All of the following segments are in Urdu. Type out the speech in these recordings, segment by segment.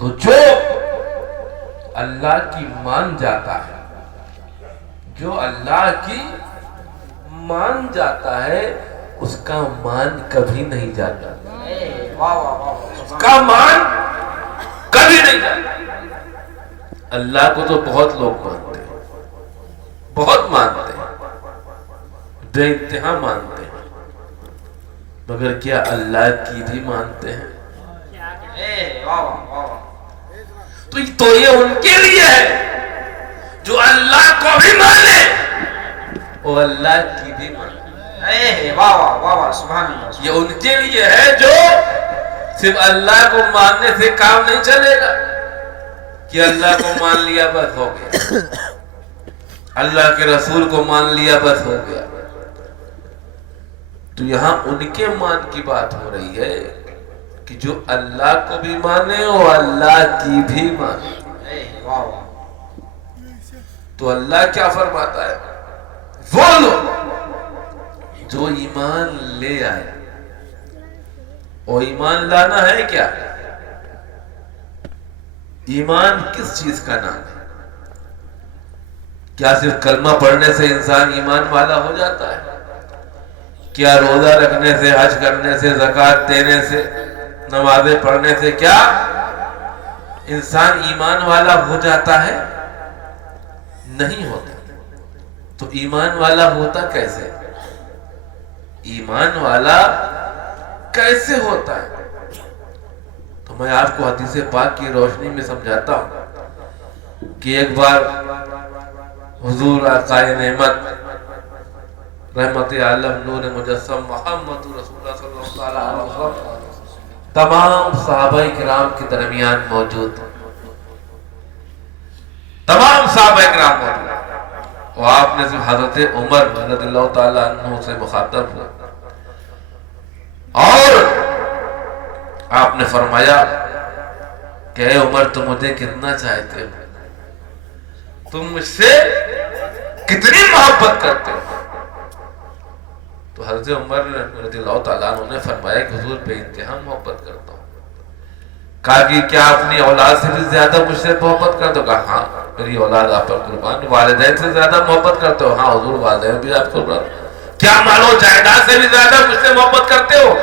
تو جو اللہ کی مان جاتا ہے، جو اللہ کی مان جاتا ہے، اس کا مان کبھی نہیں جاتا، اس کا مان کبھی نہیں جاتا۔ اللہ کو تو بہت لوگ مانتے ہیں، بہت مانتے ہیں، بے انتہا مانتے ہیں، مگر کیا اللہ کی بھی مانتے ہیں؟ تو یہ ان کے لیے ہے جو اللہ کو بھی مانے اور اللہ کی بھی مانے۔ یہ ان کے لیے ہے جو صرف اللہ کو ماننے سے کام نہیں چلے گا کہ اللہ کو مان لیا بس ہو گیا، اللہ کے رسول کو مان لیا بس ہو گیا۔ تو یہاں ان کے مان کی بات ہو رہی ہے کہ جو اللہ کو بھی مانے اور اللہ کی بھی مانے۔ تو اللہ کیا فرماتا ہے؟ وہ لوگ جو ایمان لے آئے، اور ایمان لانا ہے کیا؟ ایمان کس چیز کا نام ہے؟ کیا صرف کلمہ پڑھنے سے انسان ایمان والا ہو جاتا ہے؟ کیا روزہ رکھنے سے، حج کرنے سے، زکوٰۃ دینے سے، نمازیں پڑھنے سے کیا انسان ایمان والا ہو جاتا ہے؟ نہیں ہوتا۔ تو ایمان والا ہوتا کیسے؟ ایمان والا کیسے ہوتا ہے؟ تو میں آپ کو حدیث پاک کی روشنی میں سمجھاتا ہوں کہ ایک بار حضور آقائے نعمت رحمت عالم نور مجسم محمد رسول اللہ صلی اللہ علیہ وسلم تمام صحابہ کرام کے درمیان موجود، تمام صحابہ کرام موجود، اور آپ نے صرف حضرت عمر رضی اللہ تعالیٰ عنہ سے مخاطب ہوا، اور آپ نے فرمایا کہ اے عمر تم مجھے کتنا چاہتے ہو، تم مجھ سے کتنی محبت کرتے ہو؟ تو حضرت عمر رضی اللہ تعالیٰ عنہ نے فرمایا کہ حضور بے انتہا محبت کرتا ہوں۔ کہا کہ کیا اپنی اولاد سے بھی زیادہ مجھ سے محبت کرتے ہو؟ کہا ہاں میری اولاد آپ پر قربان۔ والدین سے زیادہ محبت کرتے ہو؟ ہاں حضور والدین بھی آپ کو قربان۔ کیا مال و جائیداد سے بھی زیادہ مجھ سے محبت کرتے ہو؟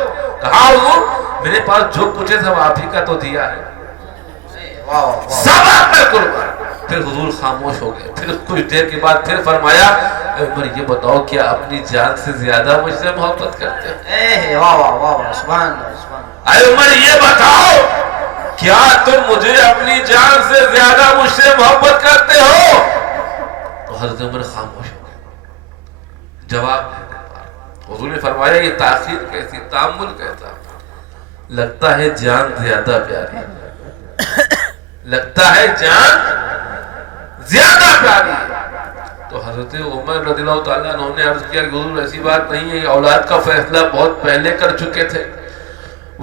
کہا حضور میرے پاس جو کچھ ہے سب آپ ہی کا تو دیا ہے، سب آپ پر قربان۔ پھر حضور خاموش ہو گئے، پھر کچھ دیر کے بعد پھر فرمایا اے عمر یہ بتاؤ کیا اپنی جان سے زیادہ مجھ سے محبت کرتے ہو؟ اے عمر یہ بتاؤ کیا تم مجھے اپنی جان سے زیادہ مجھ سے محبت کرتے ہو؟ تو حضرت عمر خاموش ہو گئے، جواب نہیں دے پا۔ حضور نے فرمایا یہ تاخیر کیسی، تامل کیسا؟ لگتا ہے جان زیادہ پیاری ہے، لگتا ہے جان زیادہ پیاری ہے۔ تو حضرت عمر رضی اللہ تعالیٰ عنہ نے عرض کیا کہ حضور ایسی بات نہیں ہے، اولاد کا فیصلہ بہت پہلے کر چکے تھے،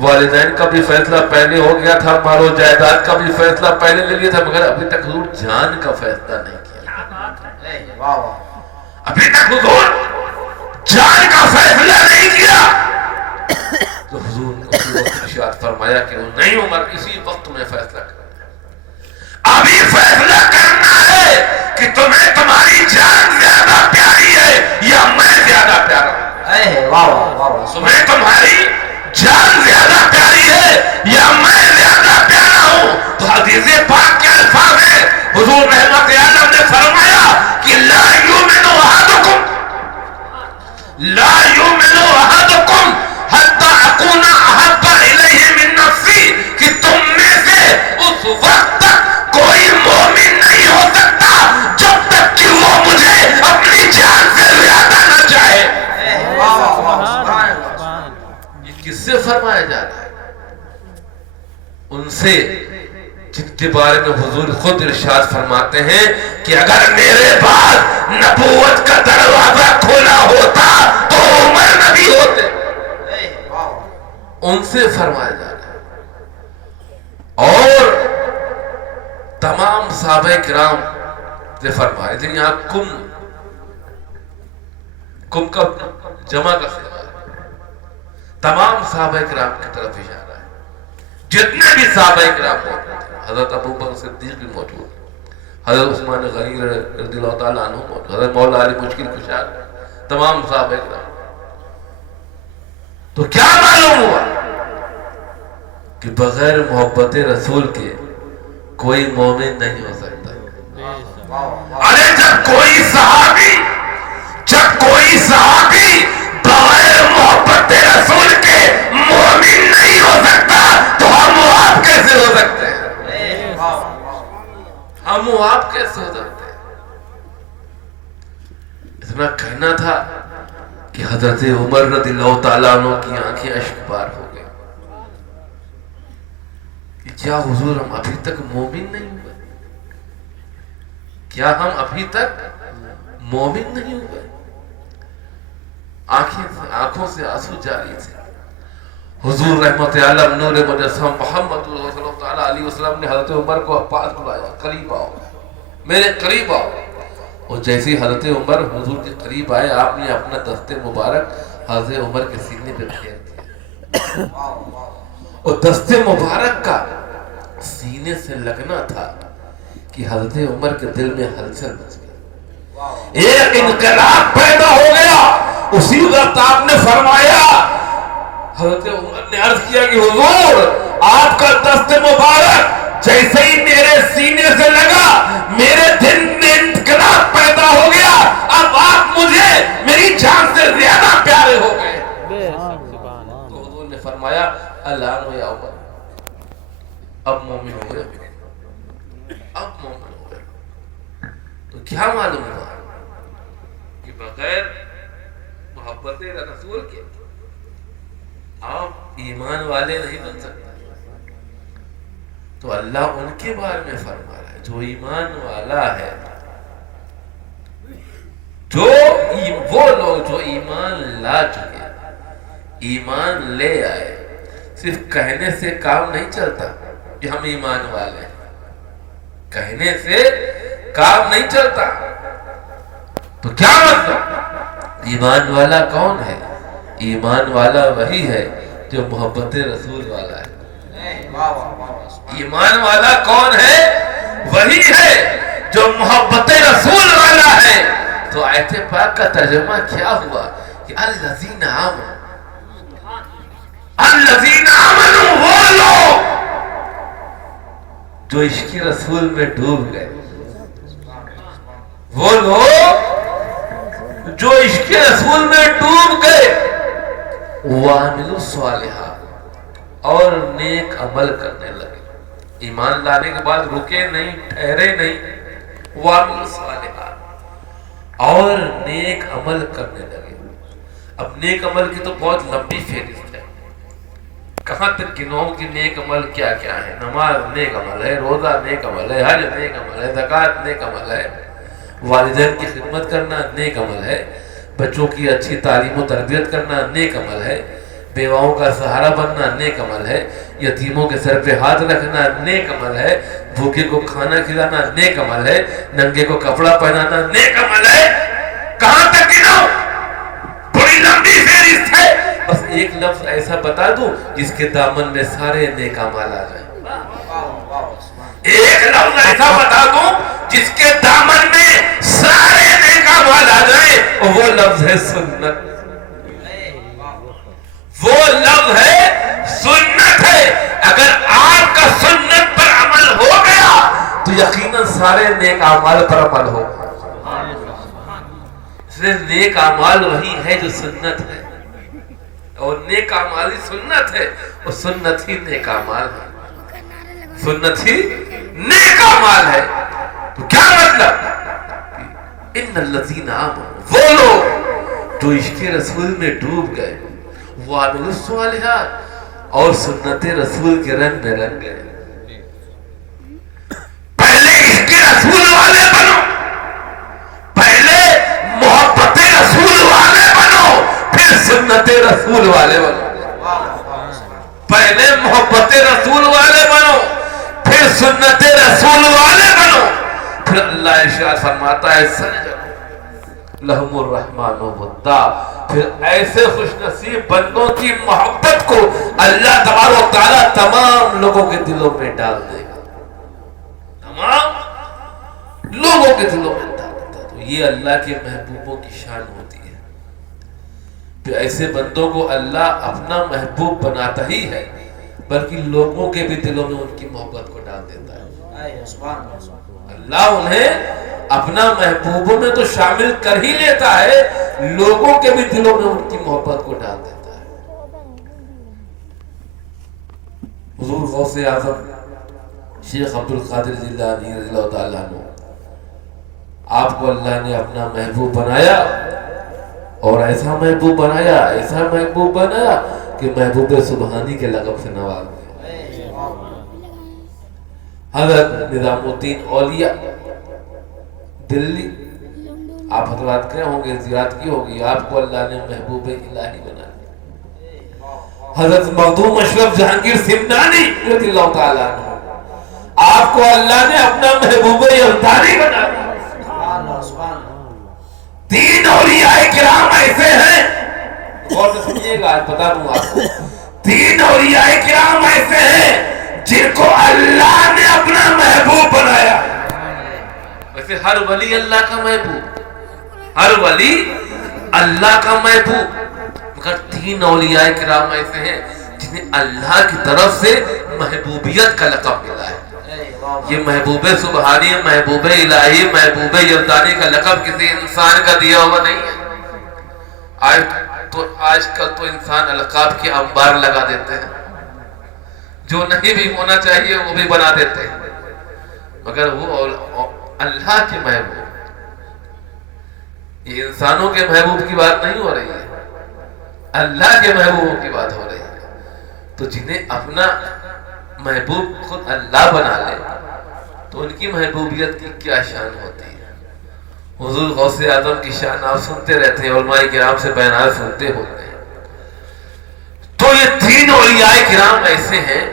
والدین کا بھی فیصلہ پہلے ہو گیا تھا، مال و جائیداد کا بھی فیصلہ پہلے لے لیا تھا، مگر ابھی تک حضور جان کا فیصلہ نہیں کیا، ابھی تک حضور جان کا فیصلہ نہیں کیا۔ تو حضور نے اسی وقت ارشاد فرمایا کہ نہیں عمر اسی وقت میں فیصلہ کرنا ہے، ابھی فیصلہ کرنا ہے کہ تمہیں تمہاری جان زیادہ پیاری ہے یا میں زیادہ پیارا ہوں، تمہیں تمہاری جان زیادہ پیاری ہے یا میں زیادہ پیارا ہوں۔ تو حدیث پاک کے الفاظ ہیں، حضور رحمت عالم نے فرمایا کہ لا یؤمن احدکم حتی اکون احب الیہ من نفسی، کہ تم میں سے اس وقت تک کوئی مومن نہیں ہو سکتا جب تک کہ وہ مجھے اپنی جان سے زیادہ نہ چاہے۔ یہ کس سے فرمایا جاتا ہے؟ ان سے جن کے بارے میں حضور خود ارشاد فرماتے ہیں کہ اگر میرے بعد نبوت کا دروازہ کھولا ہوتا تو عمر نبی ہوتے۔ ان سے فرمایا جا رہا ہے، اور تمام صحابہ کرام سے فرمایا۔ لیکن یہاں کم کا جمع کا خیال ہے، تمام صحابہ کرام کی طرف اشارہ ہے۔ جتنے بھی صحابہ کرام موجود تھے، حضرت ابوبکر صدیق بھی موجود، حضرت عثمان غنی رضی اللہ تعالیٰ عنہ موجود، حضرت مولا علی مشکل کشا، تمام صحابہ کرام۔ تو کیا معلوم ہوا کہ بغیر محبت رسول کے کوئی مومن نہیں ہو سکتا۔ ارے جب کوئی صحابی بغیر محبت رسول کے مومن نہیں ہو سکتا تو ہم و آپ کیسے ہو سکتے ہیں؟ ہم و آپ کیسے ہو سکتے ہیں؟ اتنا کہنا تھا کہ حضرت عمر رضی اللہ تعالیٰ عنہ کی آنکھیں اشک بار ہو گئی کہ کیا حضور ہم ابھی تک مومن نہیں ہوئے؟ کیا ہم ابھی تک مومن نہیں ہوئے؟ آنکھوں سے آنسو جاری تھے۔ حضور رحمت عالم نور مجسم محمد صلی اللہ علیہ وسلم نے حضرت عمر کو پاس بلایا، قریب آؤ، میرے قریب آؤ۔ اور جیسے حضرت عمر حضور کے قریب آئے، آپ نے اپنا دست مبارک حضرت عمر کے سینے پہ پھیر دیا، اور دست مبارک کا سینے سے لگنا تھا کہ حضرت عمر کے دل میں ہلچل مچ گئی، ایک انقلاب پیدا ہو گیا۔ اسی وقت آپ نے فرمایا، حضرت عمر نے عرض کیا کہ حضور آپ کا دست مبارک جیسے ہی میرے سینے سے لگا، میرے دل میں انقلاب پیدا ہو گیا، اب آپ مجھے میری جان سے زیادہ پیارے ہو گئے۔ تو حضور نے فرمایا الآن یا عمر، اب مومن ہو گئے، اب مومن ہو گئے۔ تو کیا معلوم ہوا کہ بغیر محبت رسول کے آپ ایمان والے نہیں بن سکتے۔ تو اللہ ان کے بارے میں فرما رہا ہے جو ایمان والا ہے، وہ لوگ جو ایمان لا چکے، ایمان لے آئے۔ صرف کہنے سے کام نہیں چلتا کہ ہم ایمان والے ہیں، کہنے سے کام نہیں چلتا۔ تو کیا مطلب؟ ایمان والا کون ہے؟ ایمان والا وہی ہے جو محبت رسول والا ہے۔ ایمان والا کون ہے؟ وہی ہے جو محبت رسول والا ہے۔ تو آیت پاک کا ترجمہ کیا ہوا کہ الذین آمنوا، الذین آمنوا، وہ لوگ جو عشق رسول میں ڈوب گئے، وہ لوگ جو عشق رسول میں ڈوب گئے، وَعَمِلُوا الصَّالِحَاتِ، اور نیک عمل کرنے لگے۔ ایمان لانے کے بعد رکے نہیں، ٹھہرے نہیں، وَعَمِلُوا الصَّالِحَاتِ، اور نیک عمل کرنے لگے۔ اب نیک عمل کی تو بہت لمبی فہرست ہے، کہاں تک گناؤں کی نیک عمل کیا کیا ہے۔ نماز نیک عمل ہے، روزہ نیک عمل ہے، حج نیک عمل ہے، زکوٰۃ نیک عمل ہے، والدین کی خدمت کرنا نیک عمل ہے، بچوں کی اچھی تعلیم و تربیت کرنا نیک عمل ہے، بیواؤں کا سہارا بننا نیک عمل ہے، یتیموں کے سر پہ ہاتھ رکھنا نیک عمل ہے، بھوکے کو کھانا کھلانا نیک عمل ہے، ننگے کو کپڑا پہنانا نیک عمل ہے۔ کہاں تک گناؤ؟ بڑی لمبی فہرست ہے، بس ایک لفظ ایسا بتا دوں جس کے دامن میں سارے نیک اعمال آ جائیں۔ ایک لفظ ایسا بتا دوں جس کے دامن میں سارے نیک اعمال آ جائیں، اور وہ لفظ ہے سنت۔ وہ لفظ ہے سنت ہے۔ اگر آپ کا سنت پر عمل ہو گیا تو یقیناً سارے نیک اعمال پر عمل ہو۔ صرف نیک اعمال وہی ہے جو سنت ہے، اور نیک اعمال ہی سنت ہے، اور سنت ہی نیک اعمال ہے، سنت ہی نیک اعمال ہے۔ تو کیا مطلب؟ ان الذین آمنوا، وہ لوگ جو عشق رسول میں ڈوب گئے، وعملوا الصالحات، اور سنت رسول کے رنگ میں رنگ گئے۔ پہلے عشق رسول والے بنو، پہلے محبت رسول والے بنو، پھر سنت رسول والے بنو۔ پہلے محبت رسول والے بنو، پھر سنت رسول والے بنو۔ پھر اللہ ارشاد فرماتا ہے لہم الرحمن ودا. پھر ایسے خوش نصیب بندوں کی محبت کو اللہ تبارک و تعالیٰ تمام لوگوں کے دلوں میں ڈال دے گا, تمام لوگوں کے دلوں میں ڈال دیتا. تو یہ اللہ کے محبوبوں کی شان ہوتی ہے. پھر ایسے بندوں کو اللہ اپنا محبوب بناتا ہی ہے, بلکہ لوگوں کے بھی دلوں میں ان کی محبت کو ڈال دیتا ہے. اللہ انہیں اپنا محبوبوں میں تو شامل کر ہی لیتا ہے, لوگوں کے بھی دلوں میں ان کی محبت کو ڈال دیتا ہے. حضور غوث اعظم شیخ عبد القادر جیلانی رضی اللہ تعالیٰ عنہ, آپ کو اللہ نے اپنا محبوب بنایا, اور ایسا محبوب بنایا, ایسا محبوب بنایا کہ محبوب سبحانی کے لقب سے نواز دیا. حضرت نظام الدین اولیاء دلی, آپ حضرات گئے ہوں گے, زیارت کی ہوگی, آپ کو اللہ نے محبوب الہی بنا دیا. حضرت مخدوم اشرف جہانگیر سمنانی رضی اللہ تعالیٰ عنہ, آپ کو اللہ نے اپنا محبوب یزدانی بنا دیا. تین اولیاء کرام ایسے ہیں, غور سے سنیے گا, آج بتا دوں آپ کو. تین اولیاء کرام ایسے ہیں جن کو اللہ نے اپنا محبوب بنایا. ویسے ہر ولی اللہ کا محبوب, ہر ولی اللہ کا محبوب, مگر تین اولیاء کرام ایسے ہیں جنہیں اللہ کی طرف سے محبوبیت کا لقب ملا ہے. یہ محبوب سبحانی, محبوب الہی, محبوب یزدانی کا لقب کسی انسان کا دیا ہوا نہیں ہے. آج کل تو انسان القاب کے انبار لگا دیتے ہیں, جو نہیں بھی ہونا چاہیے وہ بھی بنا دیتے ہیں, مگر وہ اللہ کے محبوب, یہ انسانوں کے محبوب کی بات نہیں ہو رہی ہے, اللہ کے محبوبوں کی بات ہو رہی ہے. تو جنہیں اپنا محبوب خود اللہ بنا لے تو ان کی محبوبیت کی کیا شان ہوتی ہے. حضور غوث اعظم کی شان آپ سنتے رہتے ہیں, علماء کرام سے بیانات سنتے ہوتے ہیں. تو یہ تین اولیاء کرام ایسے ہیں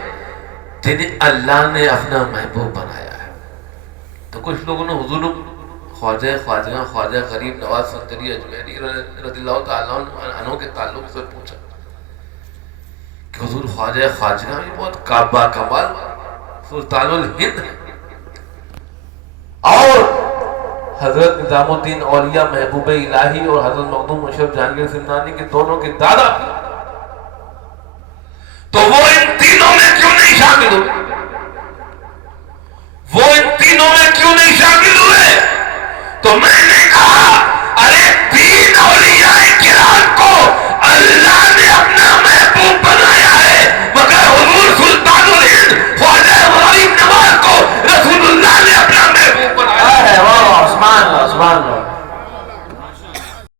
جنہیں اللہ نے اپنا محبوب بنایا ہے. تو کچھ لوگوں نے حضور خواجہ غریب نواز سنجری اجمیری رضی اللہ تعالیٰ عنہ کے تعلق سے پوچھا کہ حضور خواجہ بھی بہت کعبہ کمال سلطان الہند ہے, اور حضرت نظام الدین اولیاء محبوب الہی اور حضرت مخدوم اشرف جہانگیر سمنانی کے دونوں کے دادا, تو وہ ان تینوں میں کیوں نہیں شامل ہوئے, وہ ان تینوں میں کیوں نہیں شامل ہوئے؟ تو میں نے کہا ارے تین اولیاء کرام کو اللہ نے اپنا محبوب بنایا ہے, مگر حضور سلطان الہند خواجہ غریب نواز کو رسول اللہ نے اپنا محبوب بنایا ہے. سبحان اللہ, سبحان اللہ.